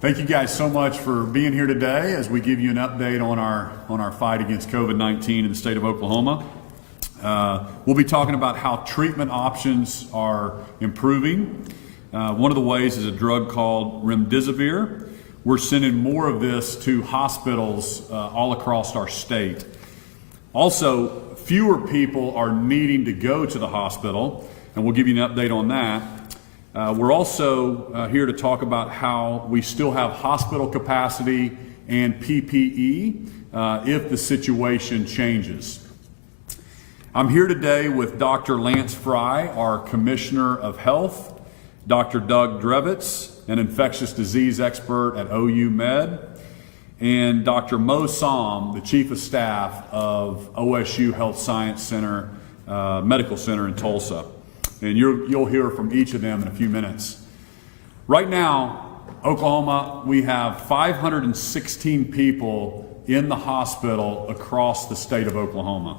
Thank you guys so much for being here today as we give you an update on our fight against COVID-19 in the state of Oklahoma. We'll be talking about how treatment options are improving. One of the ways is a drug called remdesivir. We're sending more of this to hospitals all across our state. Also, fewer people are needing to go to the hospital, and we'll give you an update on that. We're also here to talk about how we still have hospital capacity and PPE if the situation changes. I'm here today with Dr. Lance Frye, our Commissioner of Health, Dr. Doug Drevitz, an infectious disease expert at OU Med, and Dr. Mo Som, the Chief of Staff of OSU Health Science Center, Medical Center in Tulsa. And you'll hear from each of them in a few minutes. Right now, Oklahoma, we have 516 people in the hospital across the state of Oklahoma.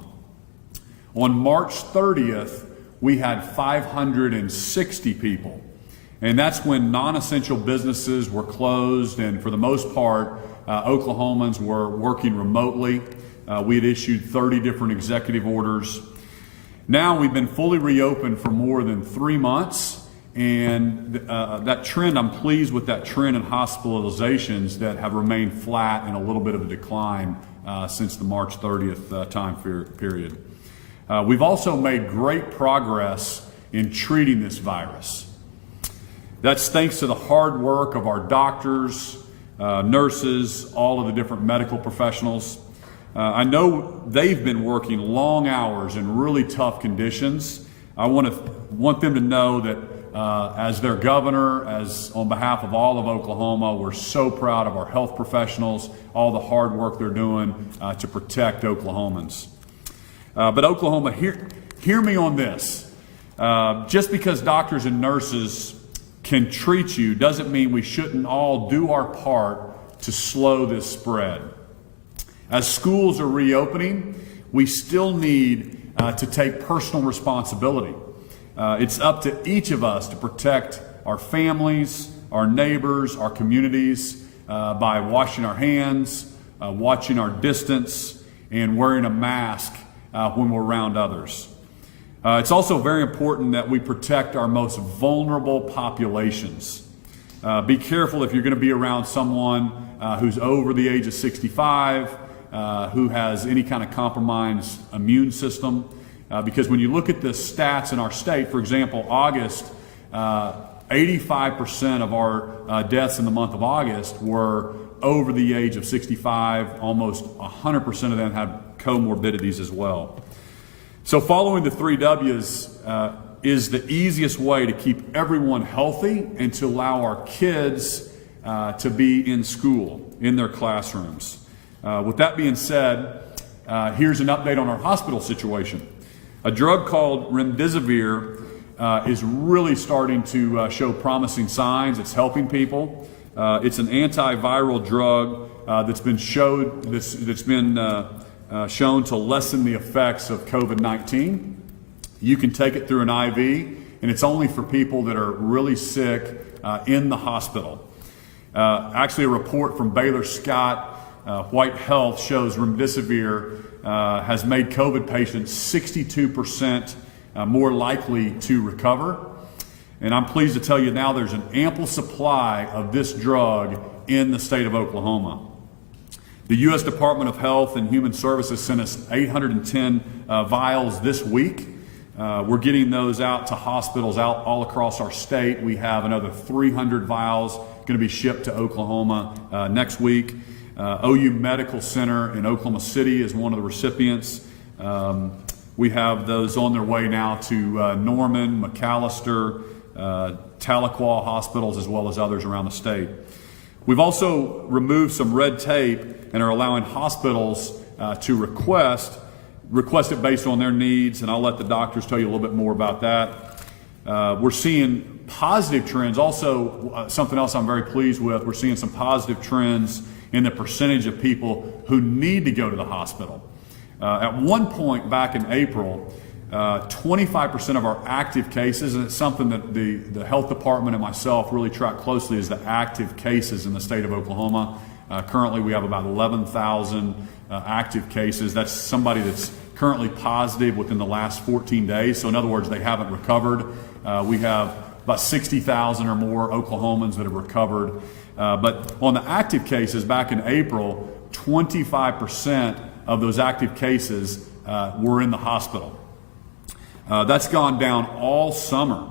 On March 30th, we had 560 people. And that's when non-essential businesses were closed, and for the most part, Oklahomans were working remotely. We had issued 30 different executive orders. Now we've been fully reopened for more than 3 months, and that trend, I'm pleased with that trend in hospitalizations that have remained flat and a little bit of a decline since the March 30th time period. We've also made great progress in treating this virus. That's thanks to the hard work of our doctors, nurses, all of the different medical professionals. I know they've been working long hours in really tough conditions. I want them to know that as their governor, as on behalf of all of Oklahoma, we're so proud of our health professionals, all the hard work they're doing to protect Oklahomans. But Oklahoma, hear me on this. Just because doctors and nurses can treat you doesn't mean we shouldn't all do our part to slow this spread. As schools are reopening, we still need to take personal responsibility. It's up to each of us to protect our families, our neighbors, our communities by washing our hands, watching our distance, and wearing a mask when we're around others. It's also very important that we protect our most vulnerable populations. Be careful if you're going to be around someone who's over the age of 65, who has any kind of compromised immune system. Because when you look at the stats in our state, for example, August, 85% of our deaths in the month of August were over the age of 65. Almost 100% of them had comorbidities as well. So following the 3 W's is the easiest way to keep everyone healthy and to allow our kids to be in school, in their classrooms. With that being said, here's an update on our hospital situation. A drug called remdesivir is really starting to show promising signs. It's helping people. It's an antiviral drug that's been shown to lessen the effects of COVID-19. You can take it through an IV, and it's only for people that are really sick in the hospital. Actually, a report from Baylor Scott White Health shows remdesivir has made COVID patients 62% more likely to recover. And I'm pleased to tell you now there's an ample supply of this drug in the state of Oklahoma. The U.S. Department of Health and Human Services sent us 810 vials this week. We're getting those out to hospitals all across our state. We have another 300 vials going to be shipped to Oklahoma next week. OU Medical Center in Oklahoma City is one of the recipients. We have those on their way now to Norman, McAllister, Tahlequah hospitals, as well as others around the state. We've also removed some red tape and are allowing hospitals to request it based on their needs, and I'll let the doctors tell you a little bit more about that. We're seeing positive trends. Also, something else I'm very pleased with, we're seeing some positive trends in the percentage of people who need to go to the hospital. At one point back in April, 25% of our active cases, and it's something that the health department and myself really track closely, is the active cases in the state of Oklahoma. Currently we have about 11,000 active cases. That's somebody that's currently positive within the last 14 days. So in other words, they haven't recovered. We have about 60,000 or more Oklahomans that have recovered. But on the active cases back in April, 25% of those active cases were in the hospital. That's gone down all summer.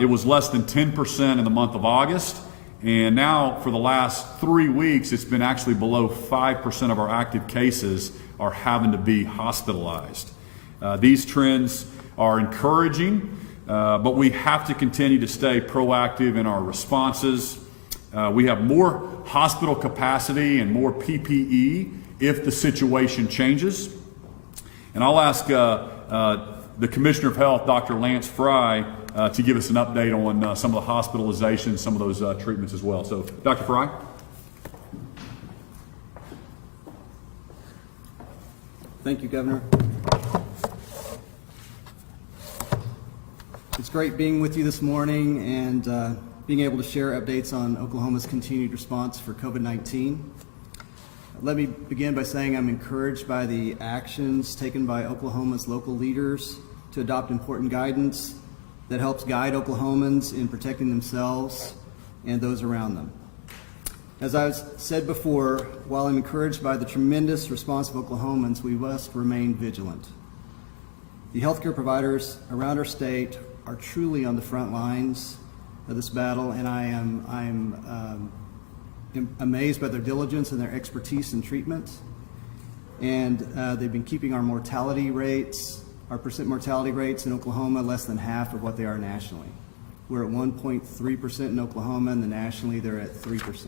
It was less than 10% in the month of August, and now for the last 3 weeks, it's been actually below 5% of our active cases are having to be hospitalized. These trends are encouraging, but we have to continue to stay proactive in our responses. We have more hospital capacity and more PPE if the situation changes. And I'll ask the Commissioner of Health, Dr. Lance Frye, to give us an update on some of the hospitalizations, some of those treatments as well. So, Dr. Frye. Thank you, Governor. It's great being with you this morning and being able to share updates on Oklahoma's continued response for COVID-19. Let me begin by saying I'm encouraged by the actions taken by Oklahoma's local leaders to adopt important guidance that helps guide Oklahomans in protecting themselves and those around them. As I've said before, while I'm encouraged by the tremendous response of Oklahomans, we must remain vigilant. The healthcare providers around our state are truly on the front lines of this battle, and I'm amazed by their diligence and their expertise in treatment. And they've been keeping our mortality rates, our percent mortality rates in Oklahoma less than half of what they are nationally. We're at 1.3% in Oklahoma, and nationally they're at 3%.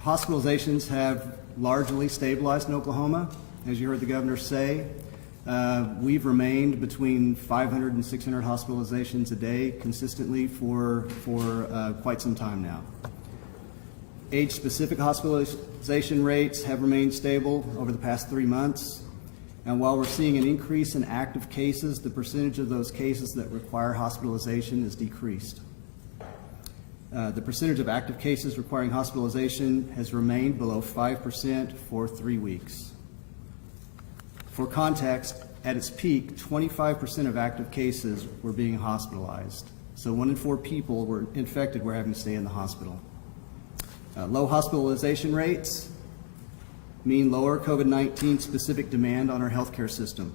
Hospitalizations have largely stabilized in Oklahoma. As you heard the governor say, we've remained between 500 and 600 hospitalizations a day consistently for quite some time now. Age-specific hospitalization rates have remained stable over the past 3 months. And while we're seeing an increase in active cases, the percentage of those cases that require hospitalization is decreased. The percentage of active cases requiring hospitalization has remained below 5% for 3 weeks. For context, at its peak, 25% of active cases were being hospitalized. So 1 in 4 people were infected were having to stay in the hospital. Low hospitalization rates mean lower COVID-19 specific demand on our healthcare system.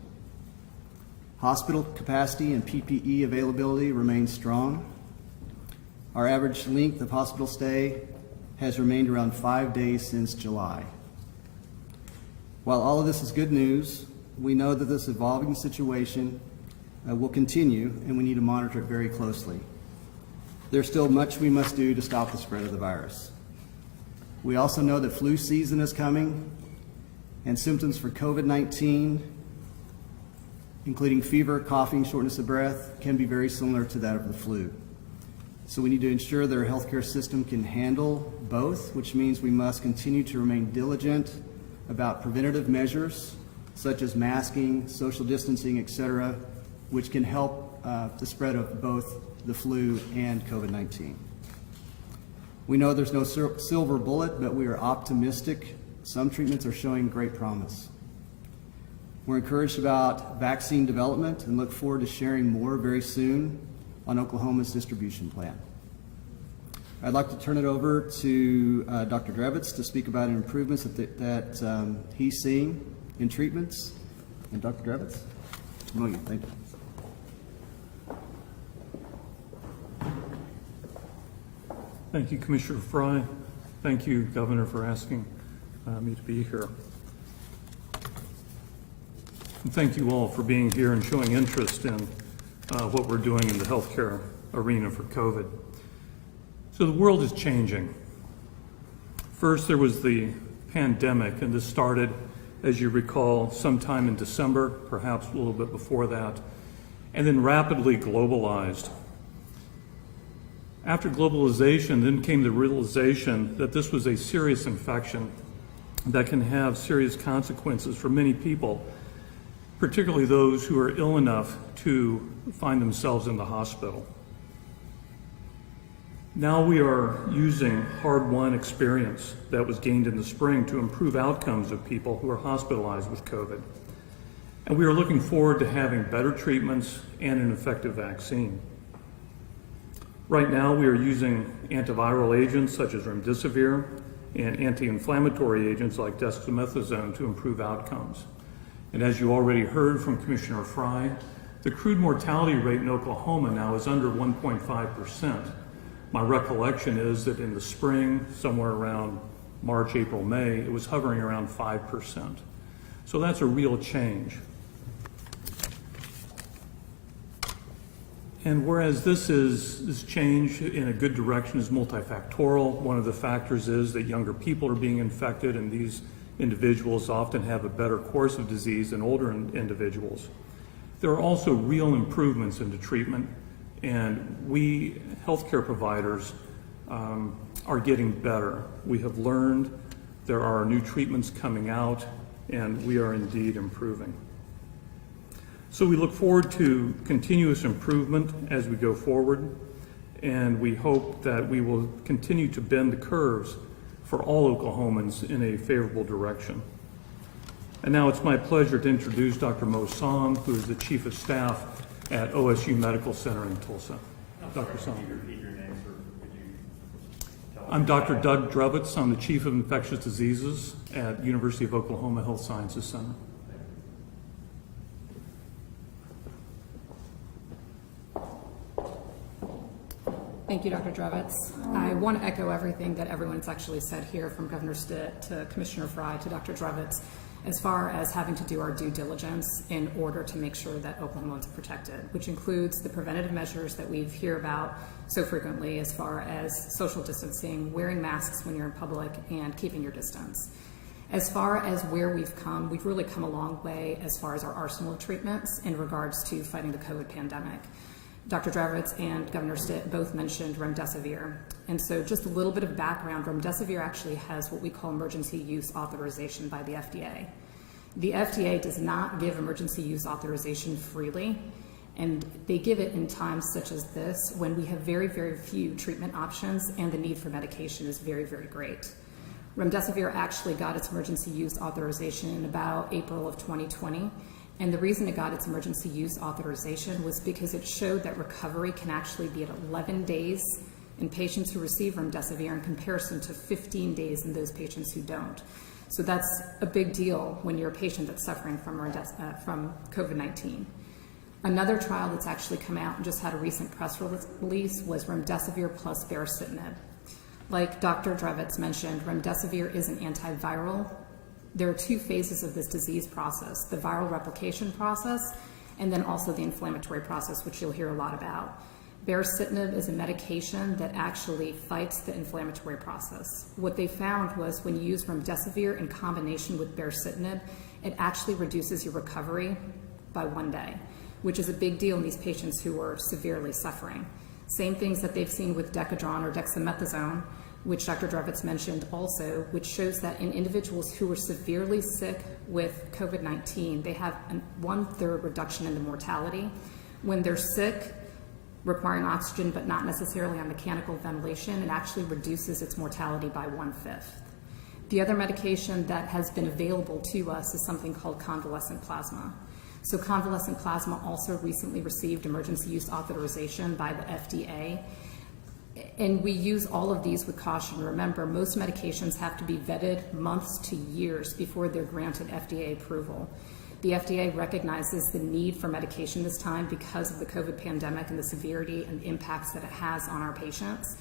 Hospital capacity and PPE availability remains strong. Our average length of hospital stay has remained around 5 days since July. While all of this is good news, we know that this evolving situation will continue, and we need to monitor it very closely. There's still much we must do to stop the spread of the virus. We also know that flu season is coming, and symptoms for COVID-19, including fever, coughing, shortness of breath, can be very similar to that of the flu. So we need to ensure that our healthcare system can handle both, which means we must continue to remain diligent about preventative measures such as masking, social distancing, etc., which can help the spread of both the flu and COVID-19. We know there's no silver bullet, but we are optimistic. Some treatments are showing great promise. We're encouraged about vaccine development and look forward to sharing more very soon on Oklahoma's distribution plan. I'd like to turn it over to Dr. Drevitz to speak about improvements that he's seeing in treatments. And Dr. Drevitz? Oh, thank you. Thank you, Commissioner Frye. Thank you, Governor, for asking me to be here. And thank you all for being here and showing interest in what we're doing in the healthcare arena for COVID. So the world is changing. First, there was the pandemic, and this started, as you recall, sometime in December, perhaps a little bit before that, and then rapidly globalized. After globalization, then came the realization that this was a serious infection that can have serious consequences for many people. particularly those who are ill enough to find themselves in the hospital. Now we are using hard-won experience that was gained in the spring to improve outcomes of people who are hospitalized with COVID. And we are looking forward to having better treatments and an effective vaccine. Right now, we are using antiviral agents such as remdesivir and anti-inflammatory agents like dexamethasone to improve outcomes. And as you already heard from Commissioner Frye, the crude mortality rate in Oklahoma now is under 1.5%. My recollection is that in the spring, somewhere around March, April, May, it was hovering around 5%. So that's a real change. And whereas this change in a good direction is multifactorial, one of the factors is that younger people are being infected, and these individuals often have a better course of disease than older individuals. There are also real improvements into treatment, and we healthcare providers are getting better. We have learned, there are new treatments coming out, and we are indeed improving. So we look forward to continuous improvement as we go forward, and we hope that we will continue to bend the curves for all Oklahomans in a favorable direction. And now it's my pleasure to introduce Dr. Mo Som, who is the Chief of Staff at OSU Medical Center in Tulsa. Dr. Som. I'm Dr. Doug Druvitz. I'm the Chief of Infectious Diseases at University of Oklahoma Health Sciences Center. Thank you, Dr. Druvitz. I want to echo everything that everyone's actually said here, from Governor Stitt to Commissioner Frye to Dr. Druvitz, as far as having to do our due diligence in order to make sure that Oklahomans are protected, which includes the preventative measures that we hear about so frequently, as far as social distancing, wearing masks when you're in public, and keeping your distance. As far as where we've come, we've really come a long way as far as our arsenal of treatments in regards to fighting the COVID pandemic. Dr. Druvitz and Governor Stitt both mentioned remdesivir. And so just a little bit of background, remdesivir actually has what we call emergency use authorization by the FDA. The FDA does not give emergency use authorization freely, and they give it in times such as this when we have very, very few treatment options and the need for medication is very, very great. Remdesivir actually got its emergency use authorization in about April of 2020. And the reason it got its emergency use authorization was because it showed that recovery can actually be at 11 days in patients who receive remdesivir in comparison to 15 days in those patients who don't. So that's a big deal when you're a patient that's suffering from COVID-19. Another trial that's actually come out and just had a recent press release was remdesivir plus baricitinib. Like Dr. Druvitz mentioned, remdesivir is an antiviral. There are two phases of this disease process, the viral replication process and then also the inflammatory process, which you'll hear a lot about. Baricitinib is a medication that actually fights the inflammatory process. What they found was when you use remdesivir in combination with baricitinib, it actually reduces your recovery by 1 day, which is a big deal in these patients who are severely suffering. Same things that they've seen with Decadron or dexamethasone, which Dr. Druvitz mentioned also, which shows that in individuals who are severely sick with COVID-19, they have a 1/3 reduction in the mortality. When they're sick, requiring oxygen but not necessarily on mechanical ventilation, it actually reduces its mortality by 1/5. The other medication that has been available to us is something called convalescent plasma. So convalescent plasma also recently received emergency use authorization by the FDA. And we use all of these with caution. Remember, most medications have to be vetted months to years before they're granted FDA approval. The FDA recognizes the need for medication this time because of the COVID pandemic and the severity and the impacts that it has on our patients.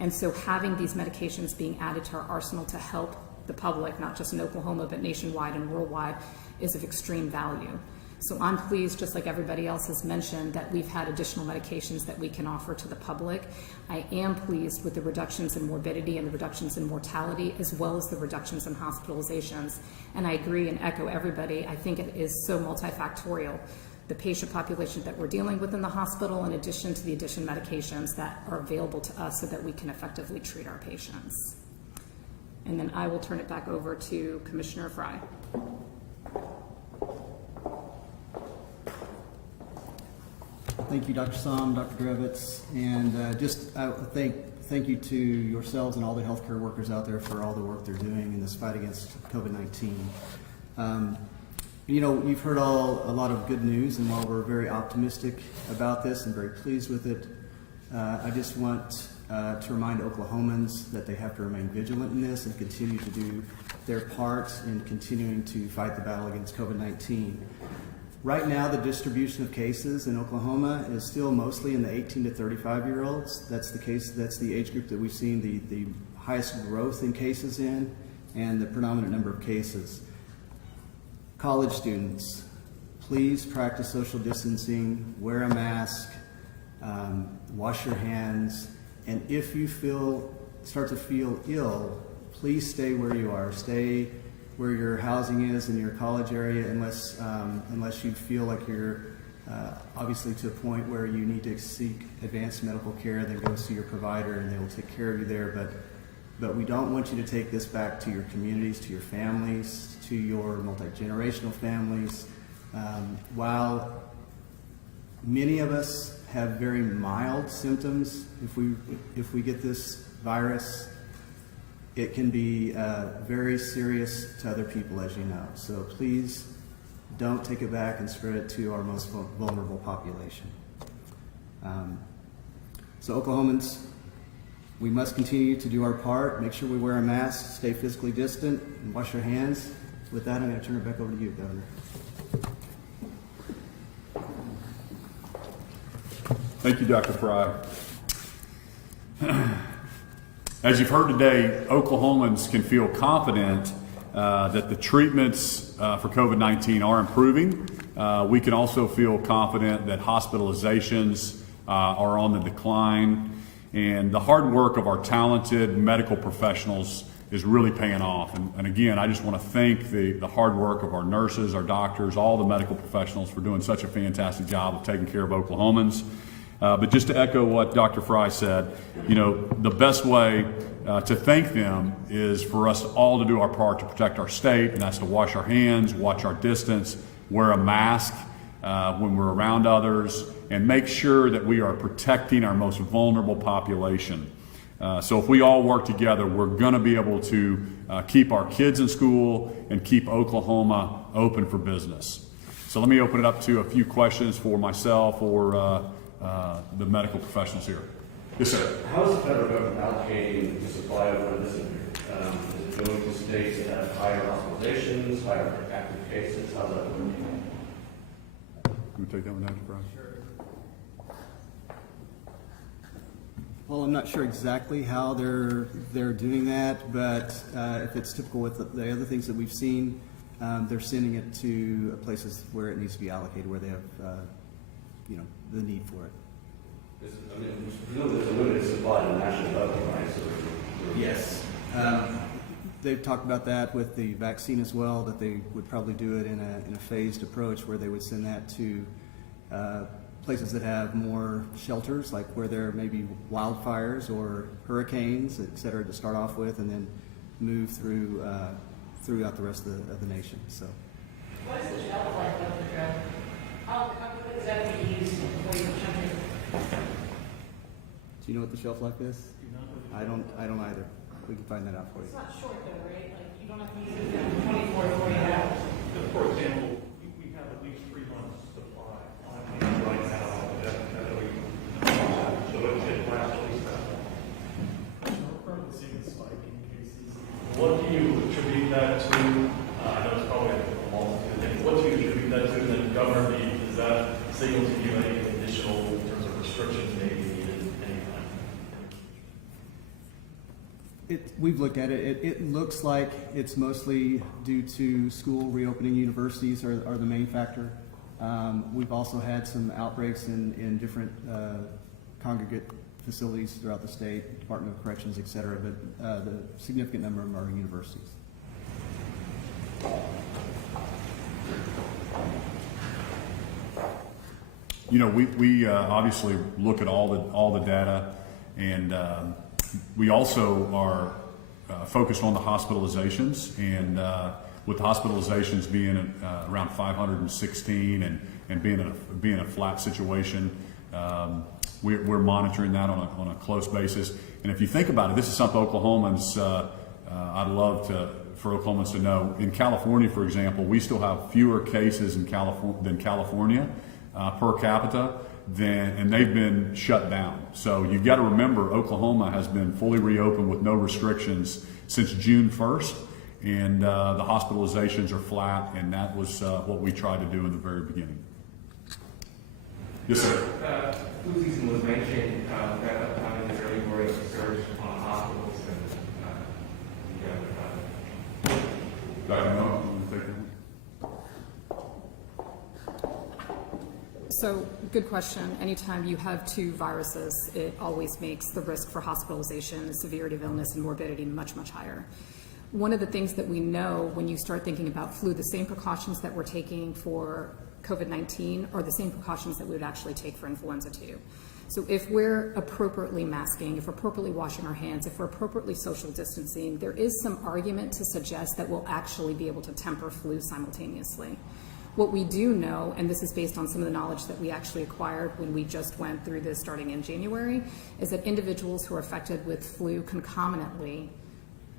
And so having these medications being added to our arsenal to help the public, not just in Oklahoma, but nationwide and worldwide, is of extreme value. So I'm pleased, just like everybody else has mentioned, that we've had additional medications that we can offer to the public. I am pleased with the reductions in morbidity and the reductions in mortality, as well as the reductions in hospitalizations. And I agree and echo everybody. I think it is so multifactorial. The patient population that we're dealing with in the hospital, in addition to the additional medications that are available to us so that we can effectively treat our patients. And then I will turn it back over to Commissioner Frye. Thank you, Dr. Somm, Dr. Drevitz, and thank you to yourselves and all the healthcare workers out there for all the work they're doing in this fight against COVID-19. You've heard a lot of good news, and while we're very optimistic about this and very pleased with it, I just want to remind Oklahomans that they have to remain vigilant in this and continue to do their part in continuing to fight the battle against COVID-19. Right now, the distribution of cases in Oklahoma is still mostly in the 18 to 35-year-olds. That's the age group that we've seen the highest growth in cases in, and the predominant number of cases. College students, please practice social distancing, wear a mask, wash your hands, and if you start to feel ill, please stay where you are. Stay where your housing is in your college area, unless you feel like you're obviously to a point where you need to seek advanced medical care. Then go see your provider, and they will take care of you there. But we don't want you to take this back to your communities, to your families, to your multi-generational families. While many of us have very mild symptoms, if we get this virus, it can be very serious to other people, as you know. So please don't take it back and spread it to our most vulnerable population. So Oklahomans, we must continue to do our part. Make sure we wear a mask, stay physically distant, and wash your hands. With that, I'm going to turn it back over to you, Governor. Thank you, Dr. Frye. As you've heard today, Oklahomans can feel confident that the treatments for COVID-19 are improving. We can also feel confident that hospitalizations are on the decline, and the hard work of our talented medical professionals is really paying off. And again, I just want to thank the hard work of our nurses, our doctors, all the medical professionals for doing such a fantastic job of taking care of Oklahomans. But just to echo what Dr. Frye said, the best way to thank them is for us all to do our part to protect our state, and that's to wash our hands, watch our distance, wear a mask when we're around others, and make sure that we are protecting our most vulnerable population. So if we all work together, we're going to be able to keep our kids in school and keep Oklahoma open for business. So let me open it up to a few questions for myself or the medical professionals here. Yes, sir. How is the federal government allocating the supply of remdesivir? Is it going to states that have higher hospitalizations, higher active cases? How's that working? Can we take that one, Dr. Frye? Well, I'm not sure exactly how they're doing that, but if it's typical with the other things that we've seen, they're sending it to places where it needs to be allocated, where they have the need for it. Presumably there's a limited supply at the national level, right? Yes. They've talked about that with the vaccine as well, that they would probably do it in a phased approach where they would send that to places that have more shelters, like where there may be wildfires or hurricanes, et cetera, to start off with, and then move throughout the rest of the nation. So. What is the shelf life of the drug? How quickly is that to be used before you jump in? Do you know what the shelf life is? I don't either. We can find that out for you. It's not short though, right? Like you don't have to use it in 24 to 48 hours. For example, we have at least 3 months supply on hand right now so it lasts at least that long. We're currently seeing a spike in cases. What do you attribute that to? I know it's probably a multitude of things. What do you attribute that to? And then Governor, does that signal to you any additional in terms of restrictions maybe needed anytime? We've looked at it. It looks like it's mostly due to school reopening. Universities are the main factor. We've also had some outbreaks in different congregate facilities throughout the state, Department of Corrections, et cetera, but the significant number of them are universities. We obviously look at all the data, and we also are focused on the hospitalizations, and with the hospitalizations being around 516 and being a flat situation, we're monitoring that on a close basis. And if you think about it, this is something Oklahomans, I'd love for Oklahomans to know. In California, for example, we still have fewer cases in California per capita, and they've been shut down. So you've got to remember, Oklahoma has been fully reopened with no restrictions since June 1st, and the hospitalizations are flat, and that was what we tried to do in the very beginning. Yes, sir. Flu season was mentioned, that upcoming is really worried of a surge on hospitals and, Dr. Moe, you want to take that one? So, good question. Anytime you have two viruses, it always makes the risk for hospitalization, severity of illness, and morbidity much, much higher. One of the things that we know when you start thinking about flu, the same precautions that we're taking for COVID-19 are the same precautions that we would actually take for influenza too. So if we're appropriately masking, if we're appropriately washing our hands, if we're appropriately social distancing, there is some argument to suggest that we'll actually be able to temper flu simultaneously. What we do know, and this is based on some of the knowledge that we actually acquired when we just went through this starting in January, is that individuals who are affected with flu concomitantly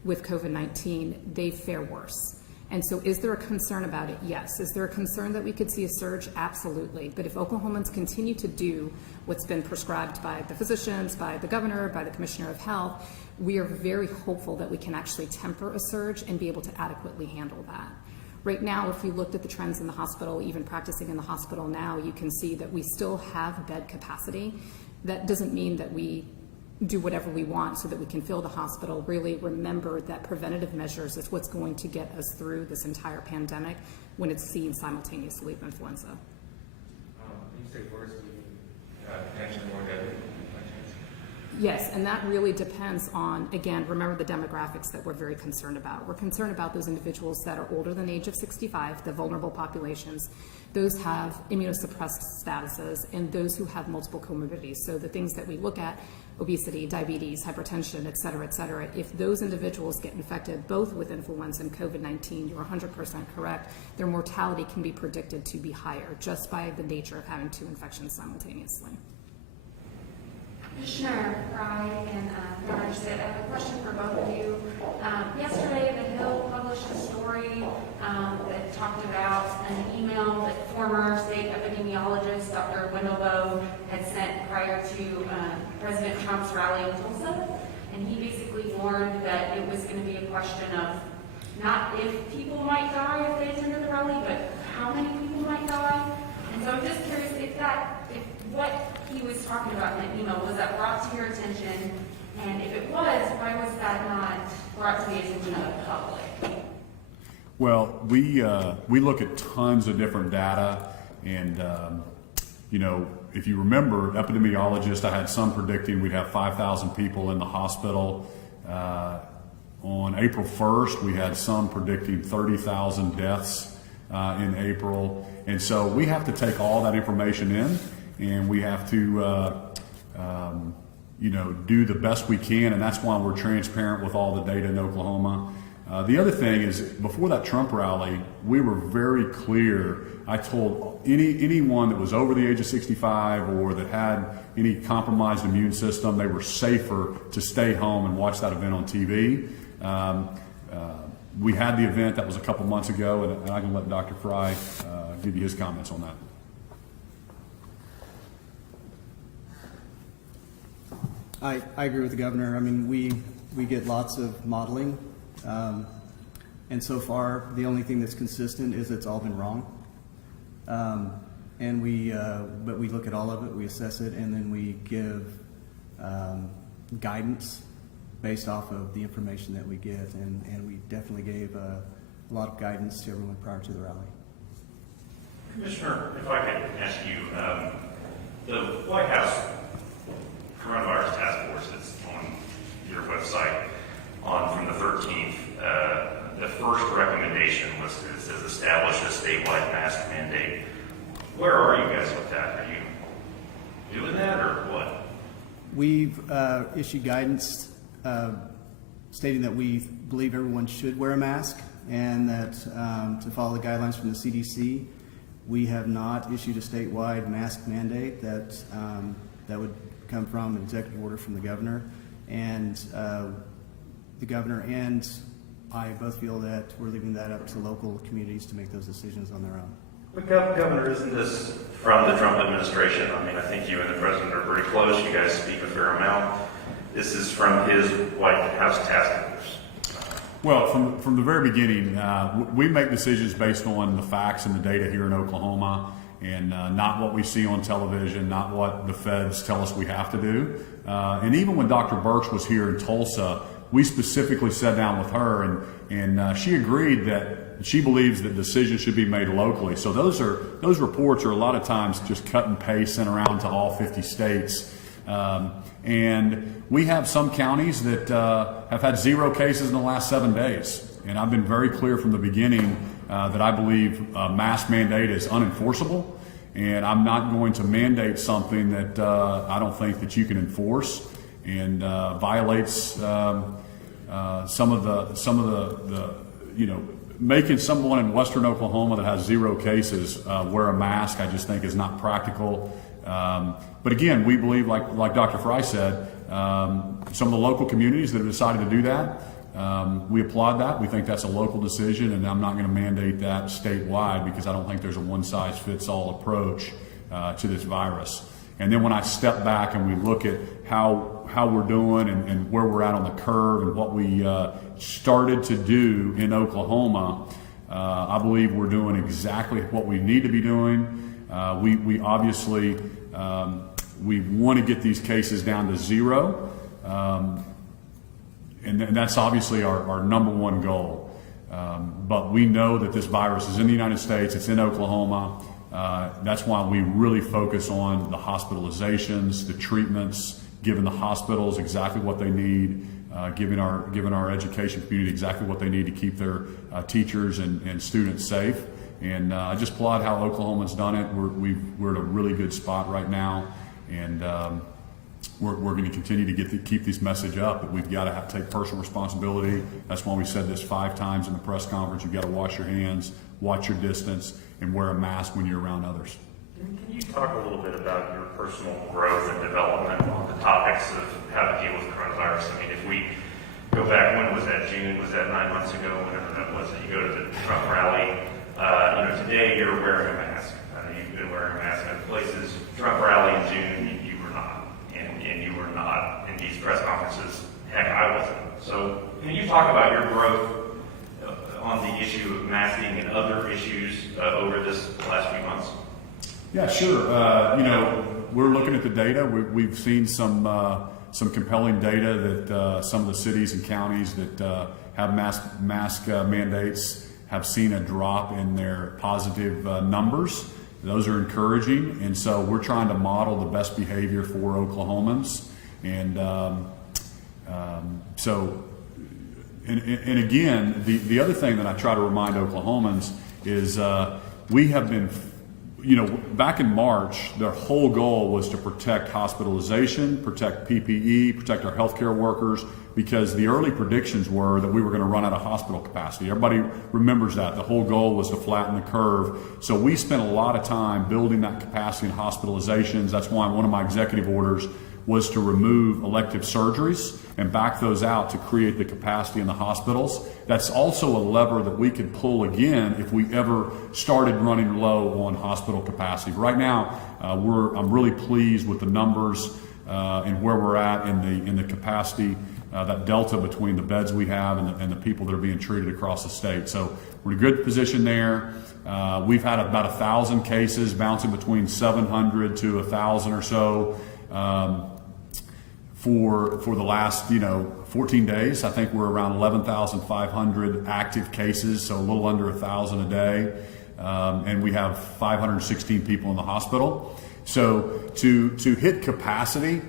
with COVID-19, they fare worse. And so is there a concern about it? Yes. Is there a concern that we could see a surge? Absolutely. But if Oklahomans continue to do what's been prescribed by the physicians, by the governor, by the commissioner of health, we are very hopeful that we can actually temper a surge and be able to adequately handle that. Right now, if you looked at the trends in the hospital, even practicing in the hospital now, you can see that we still have bed capacity. That doesn't mean that we do whatever we want so that we can fill the hospital. Really remember that preventative measures is what's going to get us through this entire pandemic when it's seen simultaneously with influenza. you say worse, do you mean potentially more deadly? Yes, and that really depends on, again, remember the demographics that we're very concerned about. We're concerned about those individuals that are older than the age of 65, the vulnerable populations. Those have immunosuppressed statuses, and those who have multiple comorbidities. So the things that we look at, obesity, diabetes, hypertension, et cetera, if those individuals get infected both with influenza and COVID-19, you're 100% correct, their mortality can be predicted to be higher just by the nature of having two infections simultaneously. Commissioner Frye and Governor Stitt, I have a question for both of you. Yesterday, The Hill published a story that talked about an email that former state epidemiologist Dr. Wendelboe had sent prior to President Trump's rally in Tulsa. And he basically warned that it was going to be a question of not if people might die if they attended the rally, but how many people might die. And so I'm just curious if what he was talking about in that email, was that brought to your attention? And if it was, why was that not brought to the attention of the public? Well, we look at tons of different data, and if you remember, epidemiologists, I had some predicting we'd have 5,000 people in the hospital. On April 1st, we had some predicting 30,000 deaths in April, and so we have to take all that information in, and we have to do the best we can, and that's why we're transparent with all the data in Oklahoma. The other thing is, before that Trump rally, we were very clear. I told anyone that was over the age of 65 or that had any compromised immune system, they were safer to stay home and watch that event on TV. We had the event, that was a couple months ago, and I can let Dr. Frye give you his comments on that. I agree with the governor. I mean, we get lots of modeling, and so far the only thing that's consistent is it's all been wrong. But we look at all of it, we assess it, and then we give guidance based off of the information that we get, and we definitely gave a lot of guidance to everyone prior to the rally. Commissioner, if I could ask you, the White House Coronavirus Task Force that's on your website from the 13th, the first recommendation was it says establish a statewide mask mandate. Where are you guys with that? Are you doing that or what? We've issued guidance stating that we believe everyone should wear a mask and that to follow the guidelines from the CDC. We have not issued a statewide mask mandate that would come from an executive order from the governor. And the governor and I both feel that we're leaving that up to local communities to make those decisions on their own. But Governor, isn't this from the Trump administration? I mean, I think you and the president are pretty close. You guys speak a fair amount. This is from his White House task force. Well, from the very beginning, we make decisions based on the facts and the data here in Oklahoma, and not what we see on television, not what the feds tell us we have to do. And even when Dr. Birx was here in Tulsa, we specifically sat down with her, and she agreed that she believes that decisions should be made locally. So those reports are a lot of times just cut and paste sent around to all 50 states. And we have some counties that have had 0 cases in the last 7 days. And I've been very clear from the beginning that I believe a mask mandate is unenforceable. And I'm not going to mandate something that I don't think that you can enforce, and violates some of the making someone in Western Oklahoma that has 0 cases wear a mask. I just think is not practical. But again, we believe, like Dr. Frye said, some of the local communities that have decided to do that, we applaud that. We think that's a local decision, and I'm not going to mandate that statewide because I don't think there's a one-size-fits-all approach to this virus. And then when I step back and we look at how we're doing and where we're at on the curve and what we started to do in Oklahoma, I believe we're doing exactly what we need to be doing. We obviously we want to get these cases down to 0. And that's obviously our number one goal. But we know that this virus is in the United States, it's in Oklahoma. That's why we really focus on the hospitalizations, the treatments, giving the hospitals exactly what they need, giving our education community exactly what they need to keep their teachers and students safe. And I just applaud how Oklahoma's done it. We're at a really good spot right now, and we're going to continue to keep this message up. But we've got to take personal responsibility. That's why we said this 5 times in the press conference. You've got to wash your hands, watch your distance, and wear a mask when you're around others. Can you talk a little bit about your personal growth and development on the topics of how to deal with coronavirus? I mean, if we go back, when was that? June? Was that 9 months ago? Whenever that was, that you go to the Trump rally. Today you're wearing a mask. You've been wearing a mask in places. Trump rally in June, you were not, and you were not in these press conferences. Heck, I wasn't. So, can you talk about your growth on the issue of masking and other issues over this last few months? Yeah, sure. We're looking at the data. We've seen some compelling data that some of the cities and counties that have mask mandates have seen a drop in their positive numbers. Those are encouraging, and so we're trying to model the best behavior for Oklahomans. And again, the other thing that I try to remind Oklahomans is we have been, back in March, their whole goal was to protect hospitalization, protect PPE, protect our healthcare workers, because the early predictions were that we were going to run out of hospital capacity. Everybody remembers that. The whole goal was to flatten the curve. So we spent a lot of time building that capacity in hospitalizations. That's why one of my executive orders was to remove elective surgeries and back those out to create the capacity in the hospitals. That's also a lever that we could pull again if we ever started running low on hospital capacity. Right now, I'm really pleased with the numbers and where we're at in the capacity, that delta between the beds we have and the people that are being treated across the state. So we're in a good position there. We've had about 1,000 cases bouncing between 700 to 1,000 or so. For the last 14 days. I think we're around 11,500 active cases, so a little under 1,000 a day, and we have 516 people in the hospital. So to hit capacity,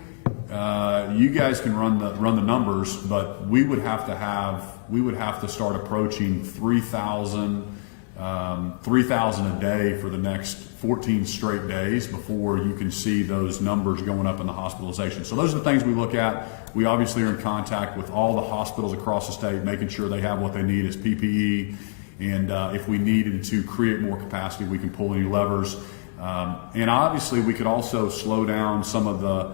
you guys can run the numbers, but we would have to start approaching 3,000 a day for the next 14 straight days before you can see those numbers going up in the hospitalization. So those are the things we look at. We obviously are in contact with all the hospitals across the state, making sure they have what they need as PPE And if we needed to create more capacity, we can pull any levers. And obviously, we could also slow down some of the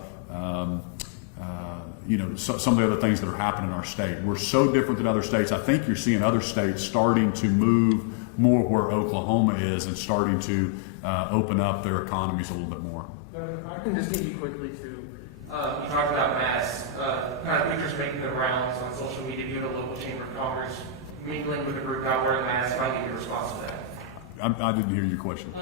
some of the other things that are happening in our state. We're so different than other states. I think you're seeing other states starting to move more where Oklahoma is and starting to open up their economies a little bit more. If I can just get you quickly to, you talked about masks, kind of pictures making the rounds on social media, you and the local chamber of commerce mingling with a group out wearing masks. If I can get your response to that. I didn't hear your question.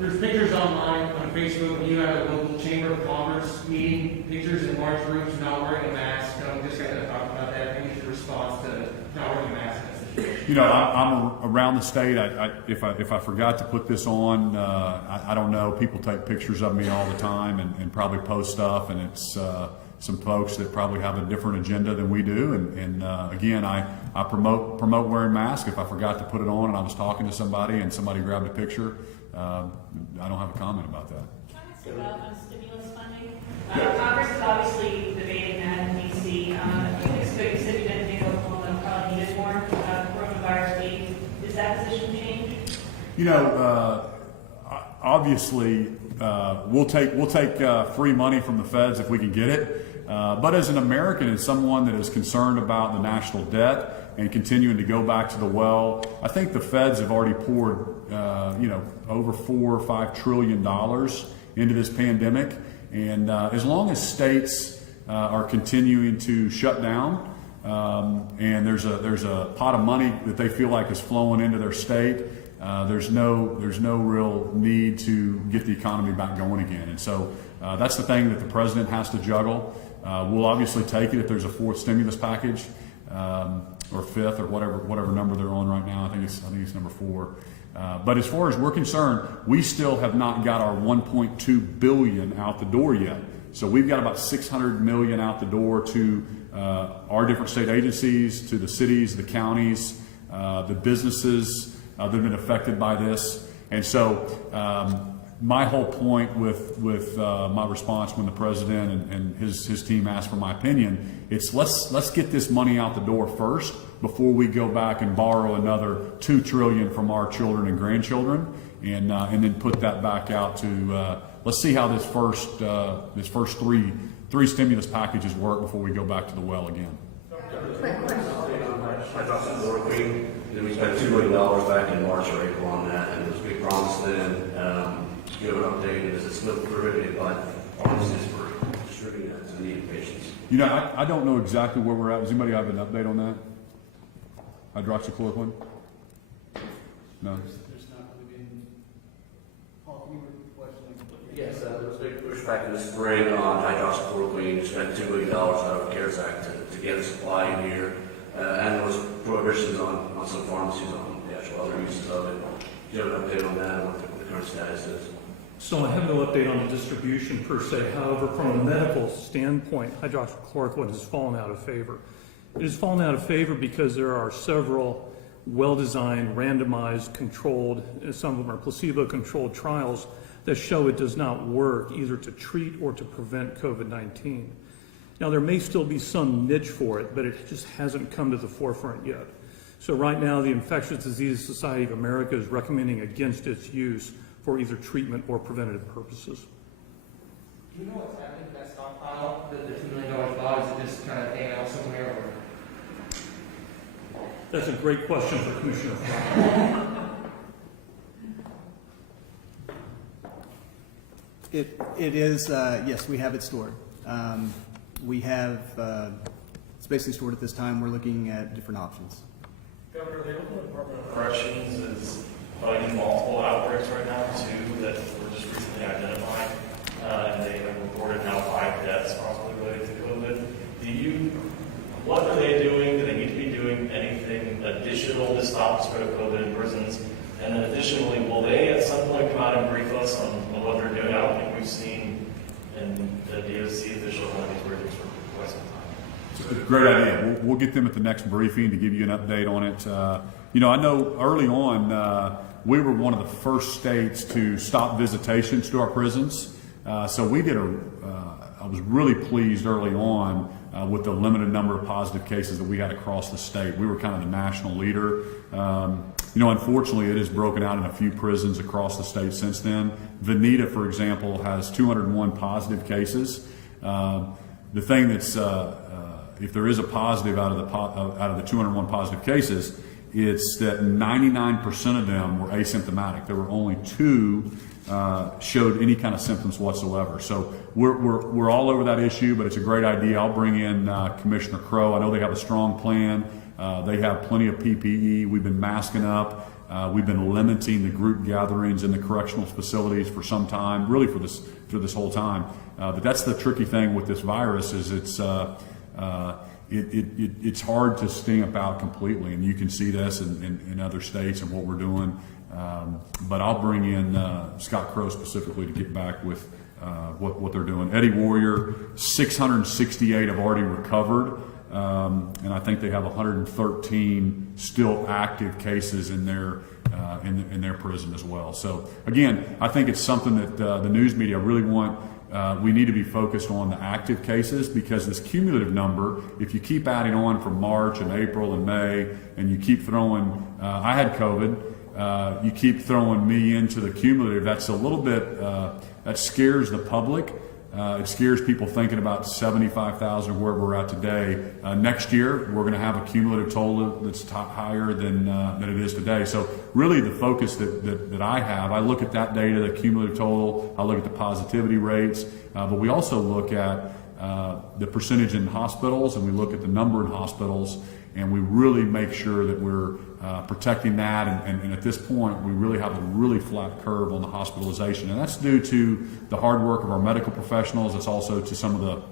There's pictures online on Facebook. You had a local chamber of commerce meeting, pictures in large groups not wearing a mask. I'm just going to talk about that. Maybe your response to not wearing a mask in that situation. You know, I'm around the state. If I forgot to put this on, I don't know. People take pictures of me all the time and probably post stuff, and it's some folks that probably have a different agenda than we do. And again, I promote wearing masks. If I forgot to put it on and I was talking to somebody and somebody grabbed a picture, I don't have a comment about that. Can I ask about stimulus funding? Congress is obviously debating that in D.C. A few weeks ago, you said you didn't think Oklahoma probably needed more coronavirus aid. Is that position changed? You know, obviously, we'll take free money from the feds if we can get it. But as an American and someone that is concerned about the national debt and continuing to go back to the well, I think the feds have already poured, over $4 or $5 trillion into this pandemic. And as long as states are continuing to shut down, and there's a pot of money that they feel like is flowing into their state, there's no real need to get the economy back going again. And so that's the thing that the president has to juggle. We'll obviously take it if there's a fourth stimulus package, or fifth, or whatever number they're on right now. I think it's number 4. But as far as we're concerned, we still have not got our $1.2 billion out the door yet. So we've got about $600 million out the door to our different state agencies, to the cities, the counties, the businesses that have been affected by this. And so my whole point with my response when the president and his team asked for my opinion, it's let's get this money out the door first before we go back and borrow another $2 trillion from our children and grandchildren, and then put that back out to let's see how this first three stimulus packages work before we go back to the well again. I thought some chloroquine, we spent $2 million back in March or April on that, and there was a big promise then. Give an update, is it still prohibited by pharmacists for distributing that to needy patients? You know, I don't know exactly where we're at. Does anybody have an update on that? Hydroxychloroquine? No? There's not really been, Paul, can you question? Yes, there was a big pushback in the spring on hydroxychloroquine. We spent $2 million out of the CARES Act to get a supply in here. And there was prohibitions on some pharmacies on the actual other uses of it. Do you have an update on that and what the current status is? So I have no update on the distribution per se. However, from a medical standpoint, hydroxychloroquine has fallen out of favor. It has fallen out of favor because there are several well-designed, randomized, controlled, some of them are placebo-controlled trials that show it does not work either to treat or to prevent COVID-19. Now, there may still be some niche for it, but it just hasn't come to the forefront yet. So right now, the Infectious Diseases Society of America is recommending against its use for either treatment or preventative purposes. Do you know what's happening to that stockpile? The $2 million bought, is it just kind of hanging out somewhere? Or? That's a great question for Commissioner Frye. It is, yes, we have it stored. We have, it's basically stored at this time. We're looking at different options. Governor, the Oklahoma Department of Corrections is fighting multiple outbreaks right now, too, that were just recently identified. And they have reported now 5 deaths possibly related to COVID. What are they doing? Do they need to be doing anything additional to stop the spread of COVID in prisons? And then additionally, will they at some point come out and brief us on what they're doing? I don't think we've seen in the DOC officials on these briefings for quite some time. It's a great idea. We'll get them at the next briefing to give you an update on it. I know early on we were one of the first states to stop visitations to our prisons. So we did I was really pleased early on with the limited number of positive cases that we had across the state. We were kind of the national leader. Unfortunately, it has broken out in a few prisons across the state since then. Veneta, for example, has 201 positive cases. The thing that's, if there is a positive out of the 201 positive cases, it's that 99% of them were asymptomatic. There were only 2 showed any kind of symptoms whatsoever. So we're all over that issue, but it's a great idea. I'll bring in Commissioner Crow. I know they have a strong plan. They have plenty of PPE. We've been masking up. We've been limiting the group gatherings in the correctional facilities for some time, really for this whole time. But that's the tricky thing with this virus is it's hard to stamp out completely, and you can see this in other states and what we're doing. But I'll bring in Scott Crow specifically to get back with what they're doing. Eddie Warrior, 668 have already recovered, and I think they have 113 still active cases in their prison as well. So again, I think it's something that the news media really want. We need to be focused on the active cases, because this cumulative number, if you keep adding on from March and April and May, and you keep throwing, I had COVID, you keep throwing me into the cumulative, that's a little bit, that scares the public. It scares people thinking about 75,000 where we're at today. Next year, we're going to have a cumulative total that's higher than it is today. So really the focus that I have, I look at that data, the cumulative total, I look at the positivity rates, but we also look at the percentage in hospitals, and we look at the number in hospitals, and we really make sure that we're protecting that. And at this point, we really have a really flat curve on the hospitalization. And that's due to the hard work of our medical professionals. It's also to some of the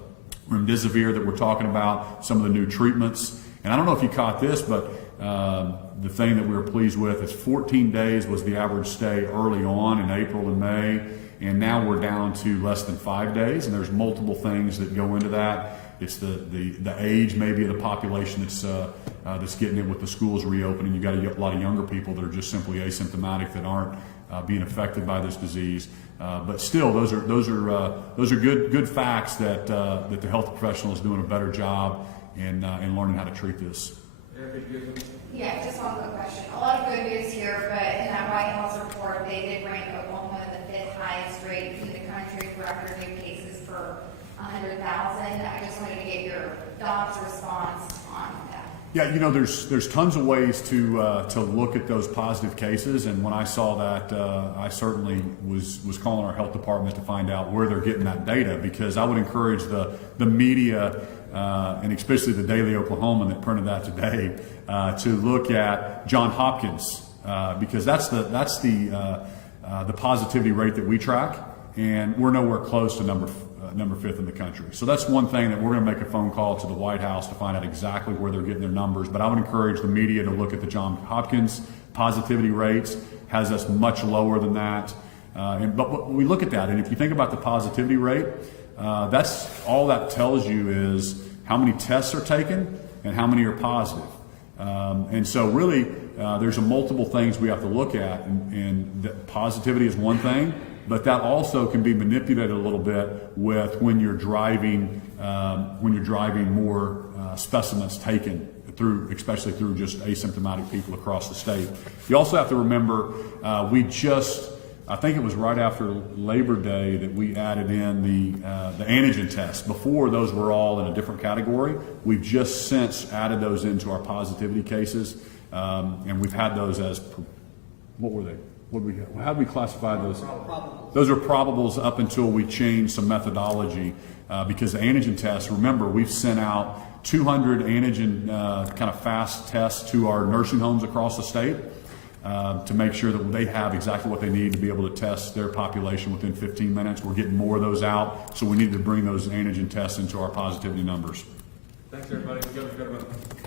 remdesivir that we're talking about, some of the new treatments. And I don't know if you caught this, but the thing that we were pleased with is 14 days was the average stay early on in April and May. And now we're down to less than 5 days. And there's multiple things that go into that. It's the age maybe of the population that's getting it with the schools reopening. You've got a lot of younger people that are just simply asymptomatic that aren't being affected by this disease. But still, those are good facts that the health professional is doing a better job in learning how to treat this. Yeah, just one quick question. A lot of good news here, but in that White House report, they did rank Oklahoma the 5th highest rate in the country for record new cases per 100,000. I just wanted to get your thoughts or response on that. Yeah, there's tons of ways to look at those positive cases, and when I saw that, I certainly was calling our health department to find out where they're getting that data, because I would encourage the media, and especially the Daily Oklahoman that printed that today, to look at Johns Hopkins, because that's the positivity rate that we track, and we're nowhere close to number 5th in the country. So that's one thing that we're going to make a phone call to the White House to find out exactly where they're getting their numbers. But I would encourage the media to look at the Johns Hopkins positivity rates, has us much lower than that. But we look at that, and if you think about the positivity rate, that's all that tells you is how many tests are taken and how many are positive. And so really, there's multiple things we have to look at, and positivity is one thing. But that also can be manipulated a little bit with when you're driving more specimens taken through, especially through just asymptomatic people across the state. You also have to remember, I think it was right after Labor Day that we added in the antigen test. Before, those were all in a different category. We've just since added those into our positivity cases, and we've had those as, what were they? How did we classify those? Probables. Those are probables up until we changed some methodology, because the antigen tests, remember, we've sent out 200 antigen kind of fast tests to our nursing homes across the state to make sure that they have exactly what they need to be able to test their population within 15 minutes. We're getting more of those out, so we need to bring those antigen tests into our positivity numbers. Thanks, everybody. We've got a